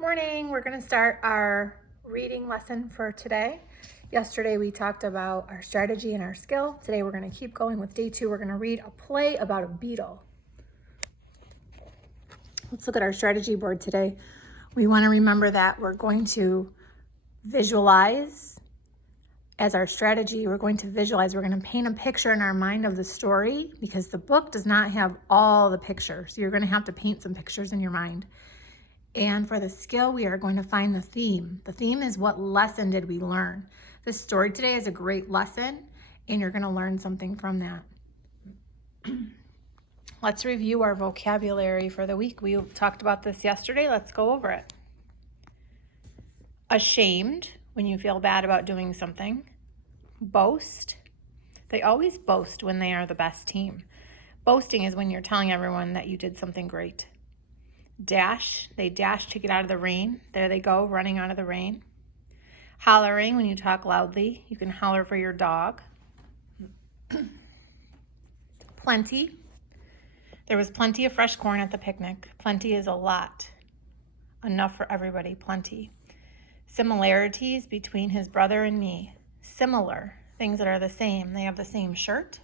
Good morning. We're going to start our reading lesson for today. Yesterday we talked about our strategy and our skill. Today we're going to keep going with day 2. We're going to read a play about a beetle. Let's look at our strategy board today. We want to remember that we're going to visualize as our strategy. We're going to paint a picture in our mind of the story because the book does not have all the pictures. So you're going to have to paint some pictures in your mind. And for the skill, we are going to find the theme. The theme is, what lesson did we learn? This story today is a great lesson, and you're going to learn something from that. Let's review our vocabulary for the week. We talked about this yesterday. Let's go over it. Ashamed, when you feel bad about doing something. Boast. They always boast when they are the best team. Boasting is when you're telling everyone that you did something great. Dash, they dash to get out of the rain. There they go, running out of the rain. Hollering, when you talk loudly. You can holler for your dog. Plenty. There was plenty of fresh corn at the picnic. Plenty is a lot. Enough for everybody, plenty. Similarities between his brother and me. Similar, things that are the same. They have the same shirt.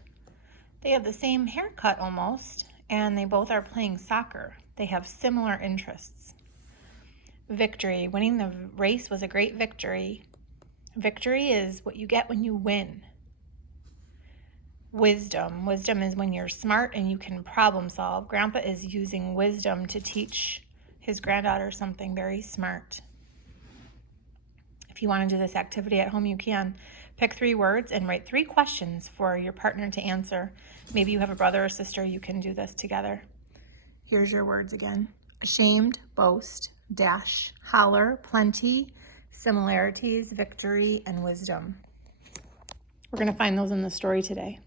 They have the same haircut almost. And they both are playing soccer. They have similar interests. Victory. Winning the race was a great victory. Victory is what you get when you win. Wisdom. Wisdom is when you're smart and you can problem solve. Grandpa is using wisdom to teach his granddaughter something very smart. If you want to do this activity at home, you can. Pick 3 words and write 3 questions for your partner to answer. Maybe you have a brother or sister, you can do this together. Here's your words again. Ashamed, boast, dash, holler, plenty, similarities, victory, and wisdom. We're going to find those in the story today.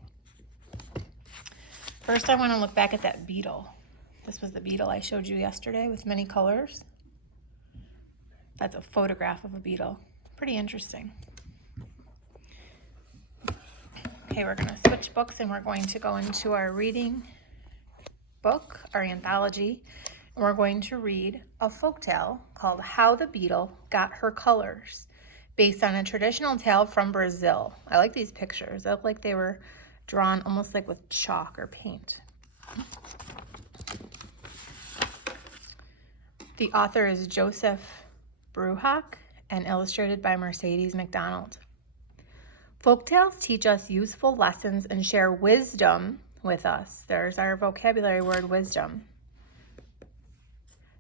First, I want to look back at that beetle. This was the beetle I showed you yesterday with many colors. That's a photograph of a beetle. Pretty interesting. Okay, we're going to switch books and we're going to go into our reading book, our anthology, and we're going to read a folktale called How the Beetle Got Her Colors, based on a traditional tale from Brazil. I like these pictures. They look like they were drawn almost like with chalk or paint. The author is Joseph Bruhak and illustrated by Mercedes McDonald. Folktales teach us useful lessons and share wisdom with us. There's our vocabulary word, wisdom.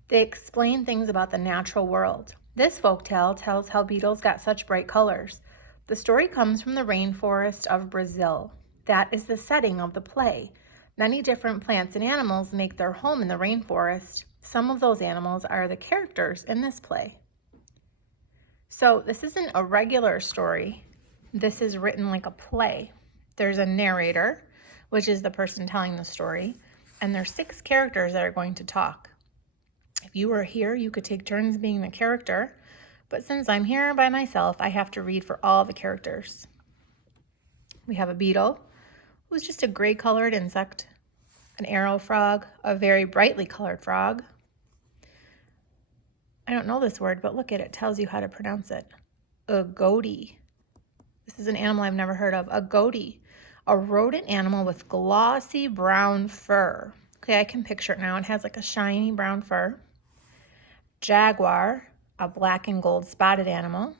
They explain things about the natural world. This folktale tells how beetles got such bright colors. The story comes from the rainforest of Brazil. That is the setting of the play. Many different plants and animals make their home in the rainforest. Some of those animals are the characters in this play. So this isn't a regular story. This is written like a play. There's a narrator, which is the person telling the story, and there's 6 characters that are going to talk. If you were here, you could take turns being the character, but since I'm here by myself, I have to read for all the characters. We have a beetle, who's just a gray-colored insect, an arrow frog, a very brightly colored frog. I don't know this word, but look at it. It tells you how to pronounce it. A goatee. This is an animal I've never heard of. A goatee. A rodent animal with glossy brown fur. Okay, I can picture it now. It has like a shiny brown fur. Jaguar, a black and gold spotted animal.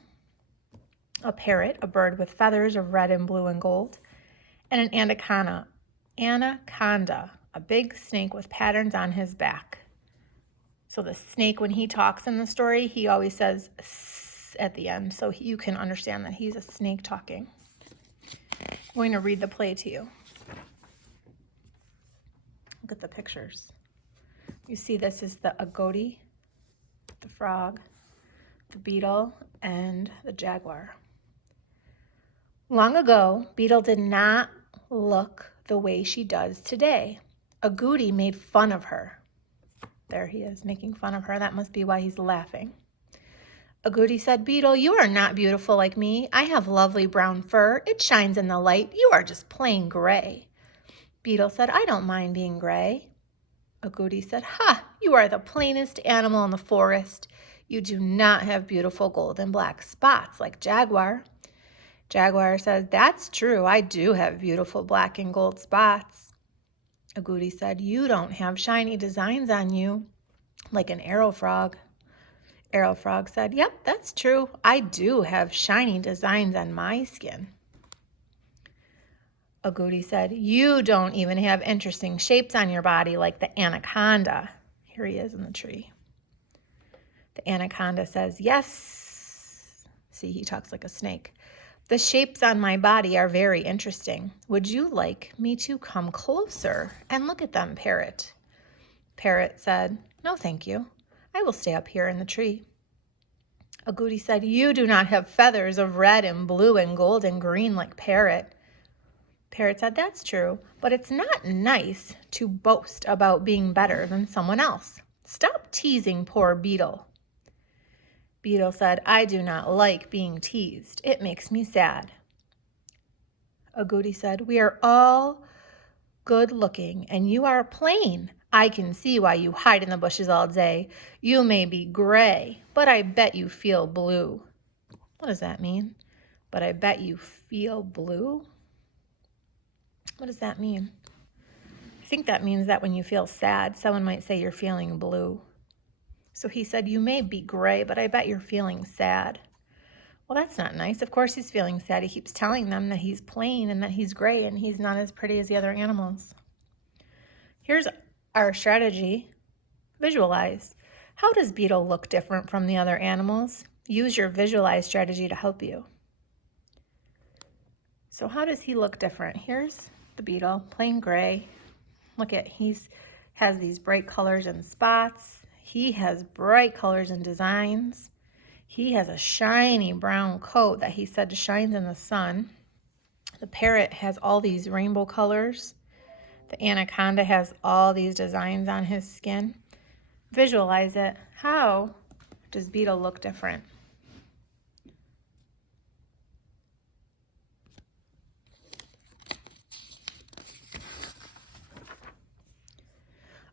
A parrot, a bird with feathers of red and blue and gold. And an anaconda, a big snake with patterns on his back. So the snake, when he talks in the story, he always says "s" at the end, so you can understand that he's a snake talking. I'm going to read the play to you. Look at the pictures. You see this is the agouti, the frog, the beetle, and the jaguar. Long ago, Beetle did not look the way she does today. Agouti made fun of her. There he is, making fun of her. That must be why he's laughing. Agouti said, Beetle, you are not beautiful like me. I have lovely brown fur. It shines in the light. You are just plain gray. Beetle said, I don't mind being gray. Agouti said, Ha, you are the plainest animal in the forest. You do not have beautiful gold and black spots like Jaguar. Jaguar said, that's true. I do have beautiful black and gold spots. Agouti said, you don't have shiny designs on you like an arrow frog. Arrow frog said, yep, that's true. I do have shiny designs on my skin. Agouti said, you don't even have interesting shapes on your body like the anaconda. Here he is in the tree. The anaconda says, yes. See, he talks like a snake. The shapes on my body are very interesting. Would you like me to come closer and look at them, Parrot? Parrot said, no, thank you. I will stay up here in the tree. Agouti said, you do not have feathers of red and blue and gold and green like Parrot. Parrot said, that's true, but it's not nice to boast about being better than someone else. Stop teasing poor Beetle. Beetle said, I do not like being teased. It makes me sad. Agouti said, we are all good looking and you are plain. I can see why you hide in the bushes all day. You may be gray, but I bet you feel blue. What does that mean? But I bet you feel blue? What does that mean? I think that means that when you feel sad, someone might say you're feeling blue. So he said, you may be gray, but I bet you're feeling sad. Well, that's not nice. Of course he's feeling sad. He keeps telling them that he's plain and that he's gray and he's not as pretty as the other animals. Here's our strategy. Visualize. How does Beetle look different from the other animals? Use your visualize strategy to help you. So how does he look different? Here's the Beetle, plain gray. Look at, has these bright colors and spots. He has bright colors and designs. He has a shiny brown coat that he said shines in the sun. The parrot has all these rainbow colors. The anaconda has all these designs on his skin. Visualize it. How does Beetle look different?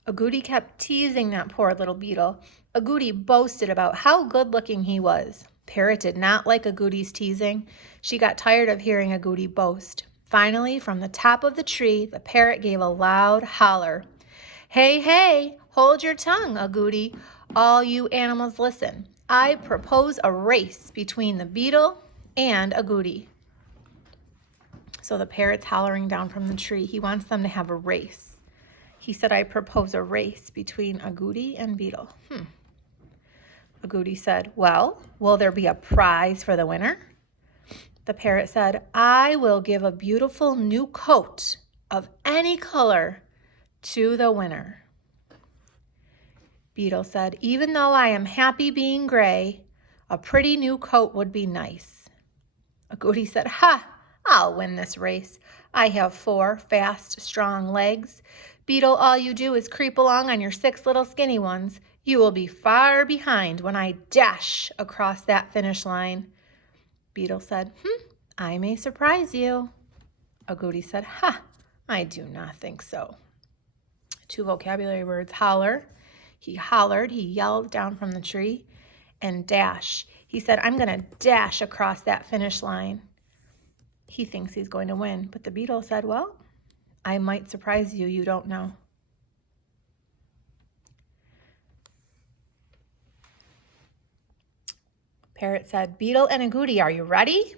Agouti kept teasing that poor little Beetle. Agouti boasted about how good looking he was. Parrot did not like Agouti's teasing. She got tired of hearing Agouti boast. Finally, from the top of the tree, the parrot gave a loud holler. Hey, hey, hold your tongue, Agouti. All you animals listen. I propose a race between the Beetle and Agouti. So the parrot's hollering down from the tree. He wants them to have a race. He said, I propose a race between Agouti and Beetle. Agouti said, well, will there be a prize for the winner? The parrot said, I will give a beautiful new coat of any color to the winner. Beetle said, even though I am happy being gray, a pretty new coat would be nice. Agouti said, ha, I'll win this race. I have 4 fast, strong legs. Beetle, all you do is creep along on your 6 little skinny ones. You will be far behind when I dash across that finish line. Beetle said, I may surprise you. Agouti said, ha, I do not think so. 2 vocabulary words, holler. He hollered, he yelled down from the tree, and dash. He said, I'm going to dash across that finish line. He thinks he's going to win, but the Beetle said, well, I might surprise you, you don't know. Parrot said, Beetle and Agouti, are you ready?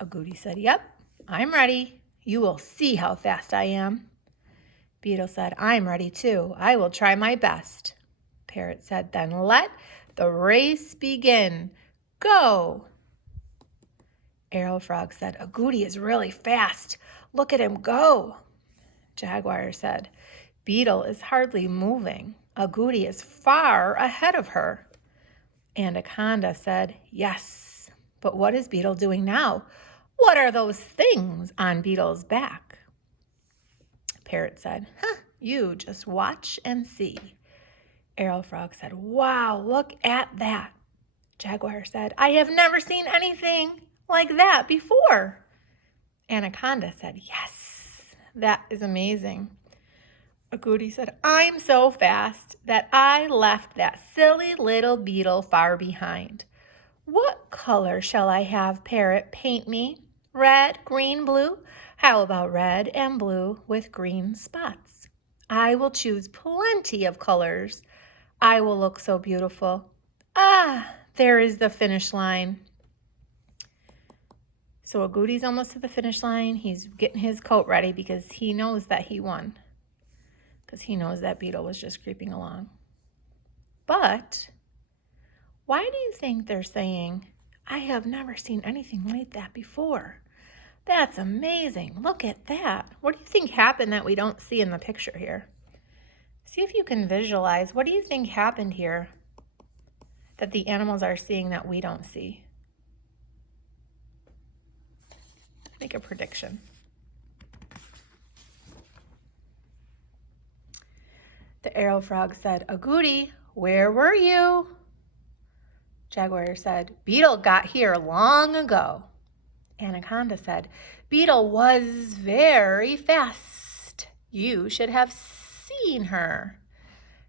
Agouti said, yep, I'm ready. You will see how fast I am. Beetle said, I'm ready too. I will try my best. Parrot said, then let the race begin. Go. Arrow Frog said, Agouti is really fast. Look at him go. Jaguar said, Beetle is hardly moving. Agouti is far ahead of her. Anaconda said, yes, but what is Beetle doing now? What are those things on Beetle's back? Parrot said, you just watch and see. Arrow Frog said, wow, look at that. Jaguar said, I have never seen anything like that before. Anaconda said, yes, that is amazing. Agouti said, I'm so fast that I left that silly little beetle far behind. What color shall I have, Parrot, paint me? Red, green, blue? How about red and blue with green spots? I will choose plenty of colors. I will look so beautiful. Ah, there is the finish line. So Agouti's almost to the finish line. He's getting his coat ready because he knows that he won. Because he knows that Beetle was just creeping along. But why do you think they're saying, I have never seen anything like that before? That's amazing. Look at that. What do you think happened that we don't see in the picture here? See if you can visualize. What do you think happened here that the animals are seeing that we don't see? Make a prediction. The arrow frog said, Agouti, where were you? Jaguar said, Beetle got here long ago. Anaconda said, Beetle was very fast. You should have seen her.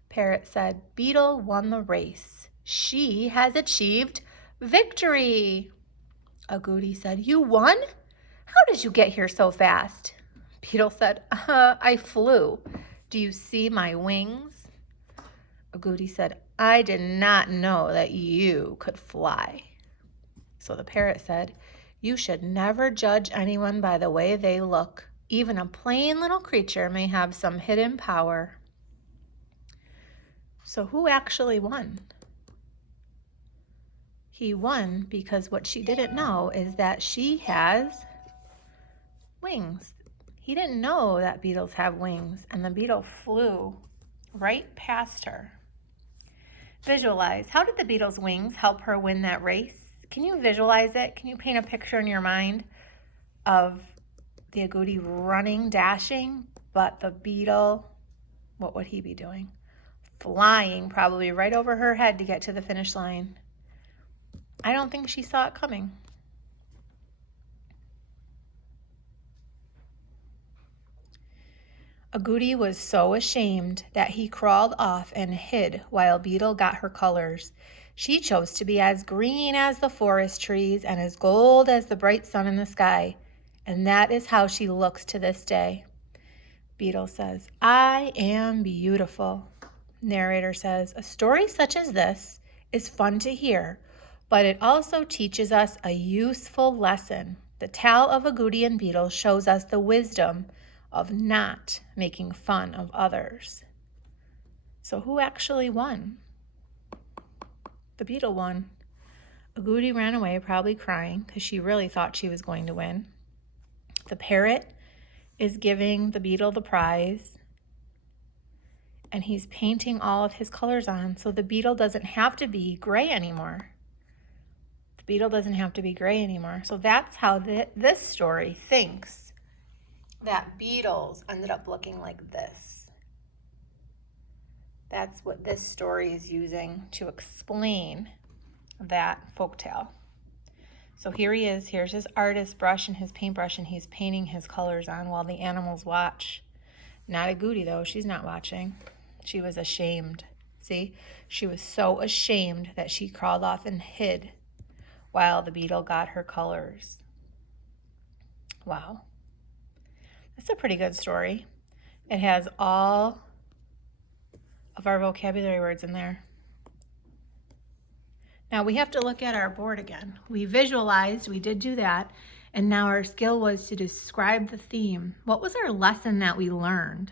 Parrot said, Beetle won the race. She has achieved victory. Agouti said, You won? How did you get here so fast? Beetle said, I flew. Do you see my wings? Agouti said, I did not know that you could fly. So the parrot said, You should never judge anyone by the way they look. Even a plain little creature may have some hidden power. So who actually won? He won because what she didn't know is that she has wings. He didn't know that beetles have wings, and the beetle flew right past her. Visualize. How did the beetle's wings help her win that race? Can you visualize it? Can you paint a picture in your mind of the agouti running, dashing, but the beetle, what would he be doing? Flying probably right over her head to get to the finish line. I don't think she saw it coming. Agouti was so ashamed that he crawled off and hid while Beetle got her colors. She chose to be as green as the forest trees and as gold as the bright sun in the sky, and that is how she looks to this day. Beetle says, I am beautiful. Narrator says, a story such as this is fun to hear, but it also teaches us a useful lesson. The tale of Agouti and Beetle shows us the wisdom of not making fun of others. So who actually won? The beetle won. Agouti ran away, probably crying, because she really thought she was going to win. The parrot is giving the beetle the prize, and he's painting all of his colors on, so the beetle doesn't have to be gray anymore. The beetle doesn't have to be gray anymore. So that's how this story thinks that beetles ended up looking like this. That's what this story is using to explain that folktale. So here he is. Here's his artist brush and his paintbrush, and he's painting his colors on while the animals watch. Not Agouti, though. She's not watching. She was ashamed. See? She was so ashamed that she crawled off and hid while the beetle got her colors. Wow. That's a pretty good story. It has all of our vocabulary words in there. Now we have to look at our board again. We visualized, we did do that, and now our skill was to describe the theme. What was our lesson that we learned?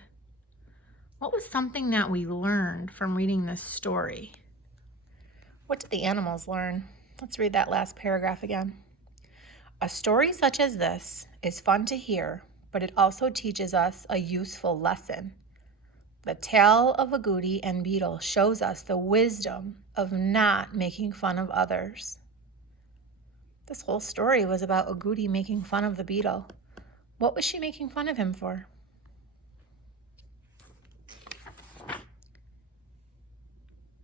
What was something that we learned from reading this story? What did the animals learn? Let's read that last paragraph again. A story such as this is fun to hear, but it also teaches us a useful lesson. The tale of Agouti and Beetle shows us the wisdom of not making fun of others. This whole story was about Agouti making fun of the beetle. What was she making fun of him for?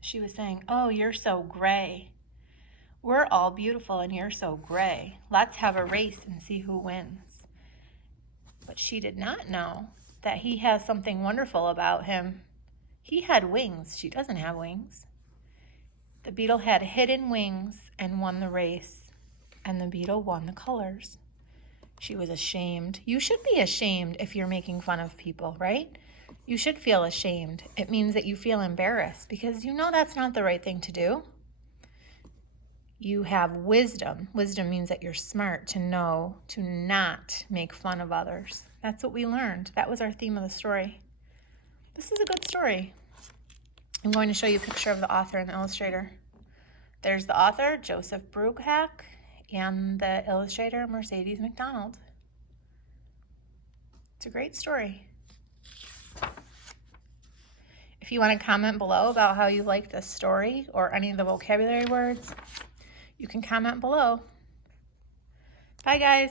She was saying, oh, you're so gray. We're all beautiful and you're so gray. Let's have a race and see who wins. What she did not know that he has something wonderful about him. He had wings. She doesn't have wings. The beetle had hidden wings and won the race, and the beetle won the colors. She was ashamed. You should be ashamed if you're making fun of people, right? You should feel ashamed. It means that you feel embarrassed because you know that's not the right thing to do. You have wisdom. Wisdom means that you're smart to know to not make fun of others. That's what we learned. That was our theme of the story. This is a good story. I'm going to show you a picture of the author and the illustrator. There's the author, Joseph Bruchac, and the illustrator, Mercedes McDonald. It's a great story. If you want to comment below about how you like this story or any of the vocabulary words, you can comment below. Bye, guys.